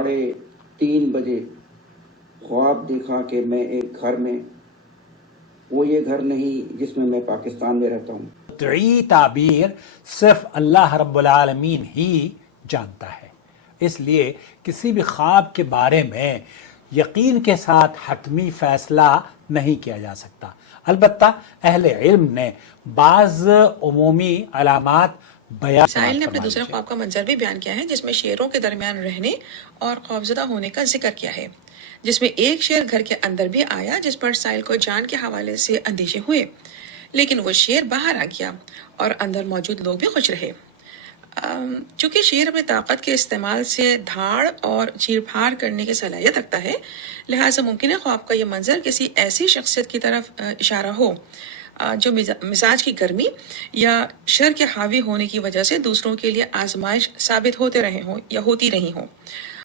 3:30 ख्वाब देखा कि मैं एक घर में, वो ये घर नहीं जिसमें मैं पाकिस्तान में रहता हूँ। ये ताबीर सिर्फ अल्लाह रब्बुल आलमीन ही जानता है, इसलिए किसी भी ख्वाब के बारे में यकीन के साथ हतमी फैसला नहीं किया जा सकता। अलबत्ता अहले इल्म ने बाज़ उमूमी अलामात बयान। साहिल ने अपने दूसरे ख्वाब का मंजर भी बयान किया है, जिसमें शेरों के दरमियान रहने और खौफजदा होने का जिक्र किया है, जिसमें एक शेर घर के अंदर भी आया, जिस पर साहिल को जान के हवाले से अंदेशे हुए, लेकिन वो शेर बाहर आ गया और अंदर मौजूद लोग भी खुश रहे। चूंकि शेर अपने ताकत के इस्तेमाल से धाड़ और चीर फाड़ करने की सलाहियत रखता है, लिहाजा मुमकिन है ख्वाब का यह मंजर किसी ऐसी शख्सियत की तरफ इशारा हो जो मिजाज की गर्मी या शर के हावी होने की वजह से दूसरों के लिए आजमाइश साबित होते रहे हों या होती रही हों।